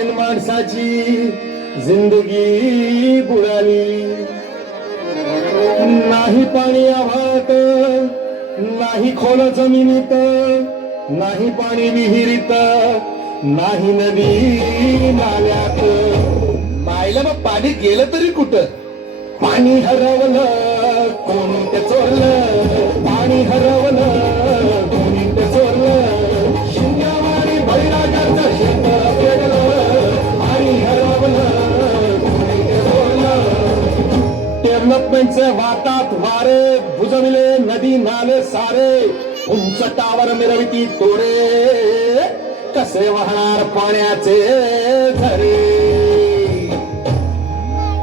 ऐन माणसाची जिंदगी बुडाली. नाही पाणी आभाळात, नाही खोल जमिनीत, नाही पाणी विहिरीत, नाही नदी नाल्यात. मायला मग पाणी गेलं तरी कुठं? पाणी हरवलं कोणी ते चोरलं, पाणी हरवलं कोणी ते चोरलं. शिंगावारी बळीराजाचं शेत पेरलं, पाणी हरवलं कोणी ते चोरलं. डेव्हलपमेंटचे वाटात वारे बुजविले नदी नाले सारे, उंच टावर मिरविती तोरे, कसे वाहणार पाण्याचे झरे.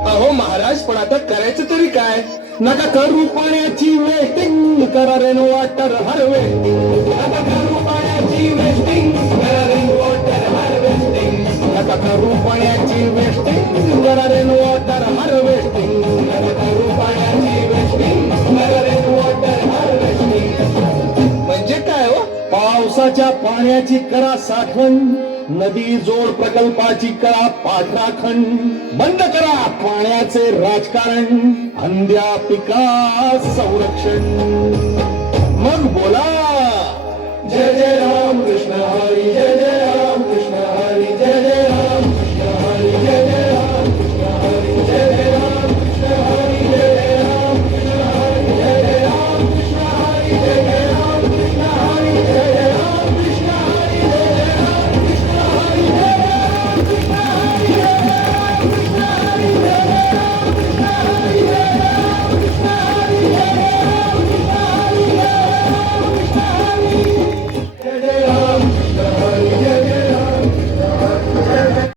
अहो महाराज, पण आता करायचं तरी काय? नका करू पाण्याची वेस्टिंग, करा रेन वॉटर हार्वेस्टिंग. नका करू पाण्याची वेस्टिंग, करा रेन वॉटर हार्वेस्टिंग. नका करू पाण्याची वेस्टिंग, करा रेन वॉटर हार्वेस्टिंग. नका करू पाण्याची वेस्टिंग, करा रेन वॉटर हार्वेस्टिंग. म्हणजे काय हो? पावसाच्या पाण्याची करा साठवण, नदी जोड प्रकल्पाची करा पाठराखण. बंद करा पाण्याचे राजकारण, अंध्या पिका संरक्षण. मग बोला जय जय